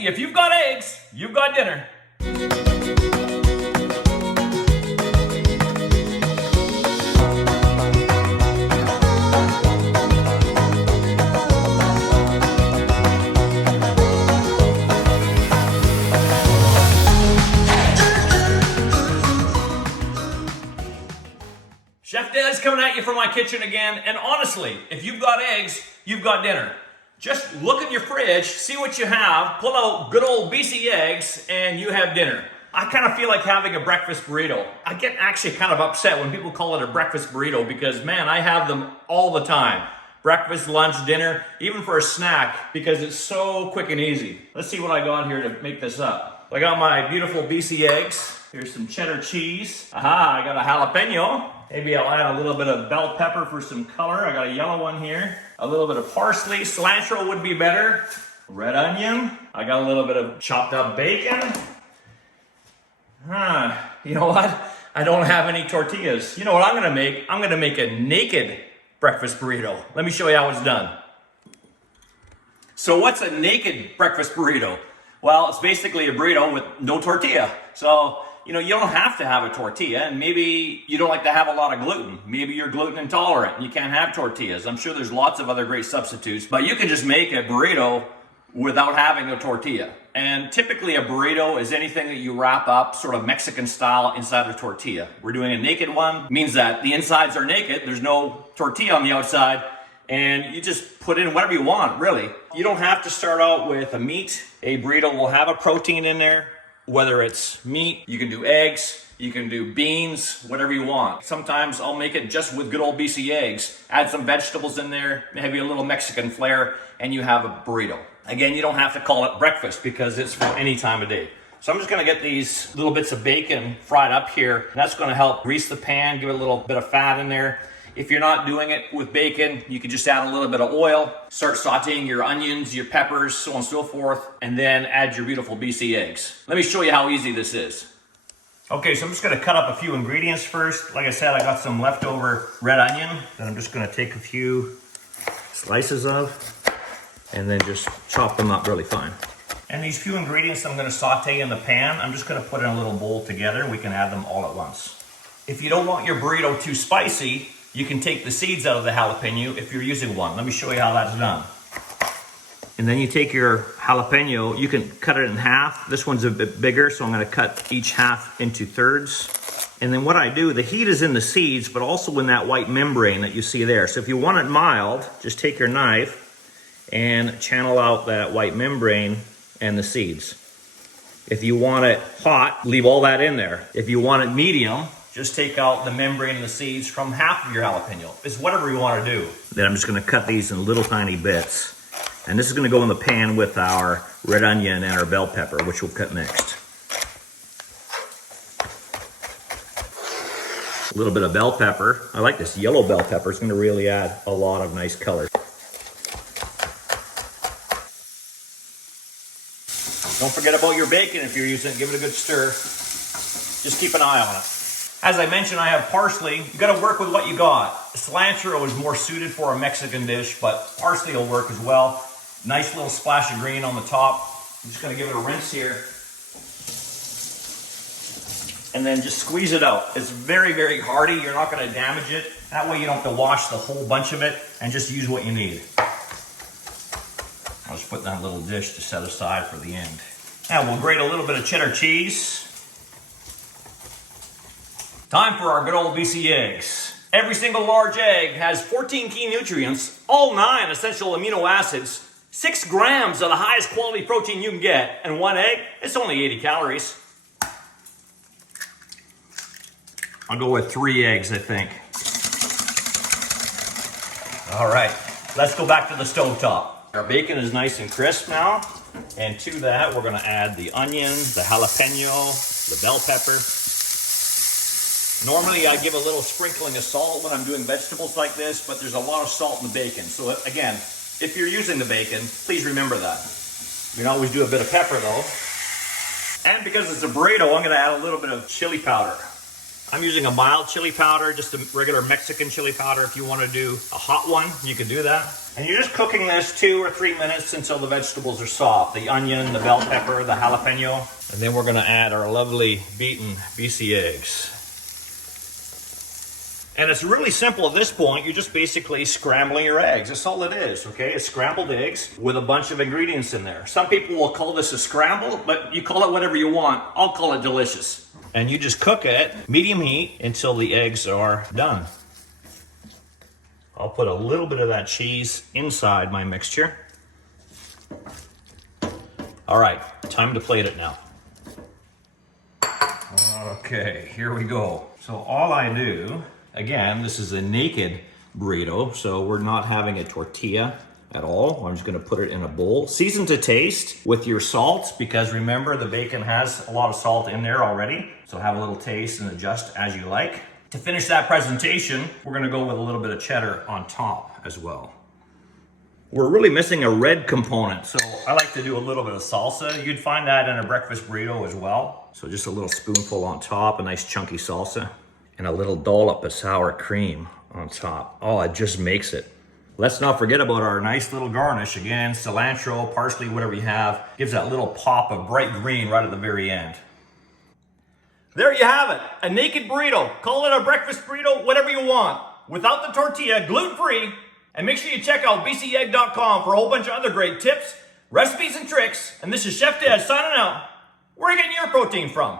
Hey, if you've got eggs, you've got dinner. Chef Dad's coming at you from my kitchen again, and honestly, if you've got eggs, you've got dinner. Just look in your fridge, see what you have, pull out good old BC eggs, and you have dinner. I kind of feel like having a breakfast burrito. I get actually kind of upset when people call it a breakfast burrito because, man, I have them all the time. Breakfast, lunch, dinner, even for a snack, because it's so quick and easy. Let's see what I got here to make this up. I got my beautiful BC eggs. Here's some cheddar cheese. Aha, I got a jalapeno. Maybe I'll add a little bit of bell pepper for some color. I got a yellow one here. A little bit of parsley. Cilantro would be better. Red onion. I got a little bit of chopped up bacon. You know what? I don't have any tortillas. You know what I'm gonna make? I'm gonna make a naked breakfast burrito. Let me show you how it's done. So what's a naked breakfast burrito? Well, it's basically a burrito with no tortilla. So, you know, you don't have to have a tortilla, and maybe you don't like to have a lot of gluten. Maybe you're gluten intolerant and you can't have tortillas. I'm sure there's lots of other great substitutes, but you can just make a burrito without having a tortilla. And typically a burrito is anything that you wrap up sort of Mexican style inside a tortilla. We're doing a naked one, means that the insides are naked, there's no tortilla on the outside, and you just put in whatever you want, really. You don't have to start out with a meat. A burrito will have a protein in there, whether it's meat, you can do eggs, you can do beans, whatever you want. Sometimes I'll make it just with good old BC eggs, add some vegetables in there, maybe a little Mexican flair, and you have a burrito. Again, you don't have to call it breakfast because it's for any time of day. So I'm just gonna get these little bits of bacon fried up here. That's gonna help grease the pan, give it a little bit of fat in there. If you're not doing it with bacon, you can just add a little bit of oil, start sauteing your onions, your peppers, so on and so forth, and then add your beautiful BC eggs. Let me show you how easy this is. Okay, so I'm just gonna cut up a few ingredients first. Like I said, I got some leftover red onion that I'm just gonna take a few slices of and then just chop them up really fine. And these few ingredients I'm gonna saute in the pan, I'm just gonna put in a little bowl together. We can add them all at once. If you don't want your burrito too spicy, you can take the seeds out of the jalapeno if you're using one. Let me show you how that's done. And then you take your jalapeno, you can cut it in half. This one's a bit bigger, so I'm gonna cut each half into thirds. And then what I do, the heat is in the seeds, but also in that white membrane that you see there. So if you want it mild, just take your knife and channel out that white membrane and the seeds. If you want it hot, leave all that in there. If you want it medium, just take out the membrane and the seeds from half of your jalapeno. It's whatever you want to do. Then I'm just going to cut these in little tiny bits. And this is going to go in the pan with our red onion and our bell pepper, which we'll cut next. A little bit of bell pepper. I like this yellow bell pepper. It's going to really add a lot of nice color. Don't forget about your bacon if you're using it. Give it a good stir. Just keep an eye on it. As I mentioned, I have parsley. You gotta work with what you got. Cilantro is more suited for a Mexican dish, but parsley will work as well. Nice little splash of green on the top. I'm just gonna give it a rinse here. And then just squeeze it out. It's very, very hearty. You're not gonna damage it. That way you don't have to wash the whole bunch of it and just use what you need. I'll just put that in a little dish to set aside for the end. Now we'll grate a little bit of cheddar cheese. Time for our good old BC eggs. Every single large egg has 14 key nutrients, all 9 essential amino acids, 6 grams of the highest quality protein you can get, and 1 egg, it's only 80 calories. I'll go with 3 eggs, I think. All right, let's go back to the stovetop. Our bacon is nice and crisp now, and to that we're gonna add the onion, the jalapeno, the bell pepper. Normally I give a little sprinkling of salt when I'm doing vegetables like this, but there's a lot of salt in the bacon. So again, if you're using the bacon, please remember that. You can always do a bit of pepper though. And because it's a burrito, I'm gonna add a little bit of chili powder. I'm using a mild chili powder, just a regular Mexican chili powder. If you want to do a hot one, you can do that. And you're just cooking this 2 or 3 minutes until the vegetables are soft. The onion, the bell pepper, the jalapeno. And then we're going to add our lovely beaten BC eggs. And it's really simple at this point. You're just basically scrambling your eggs. That's all it is, okay? It's scrambled eggs with a bunch of ingredients in there. Some people will call this a scramble, but you call it whatever you want. I'll call it delicious. And you just cook it, medium heat, until the eggs are done. I'll put a little bit of that cheese inside my mixture. All right, time to plate it now. Okay, here we go. So all I do, again, this is a naked burrito, so we're not having a tortilla at all. I'm just gonna put it in a bowl. Season to taste with your salt, because remember the bacon has a lot of salt in there already. So have a little taste and adjust as you like. To finish that presentation, we're gonna go with a little bit of cheddar on top as well. We're really missing a red component, so I like to do a little bit of salsa. You'd find that in a breakfast burrito as well. So just a little spoonful on top, a nice chunky salsa, and a little dollop of sour cream on top. Oh, it just makes it. Let's not forget about our nice little garnish. Again, cilantro, parsley, whatever you have. Gives that little pop of bright green right at the very end. There you have it, a naked burrito. Call it a breakfast burrito, whatever you want. Without the tortilla, gluten-free. And make sure you check out bcegg.com for a whole bunch of other great tips, recipes, and tricks. And this is Chef Dad signing out. Where are you getting your protein from?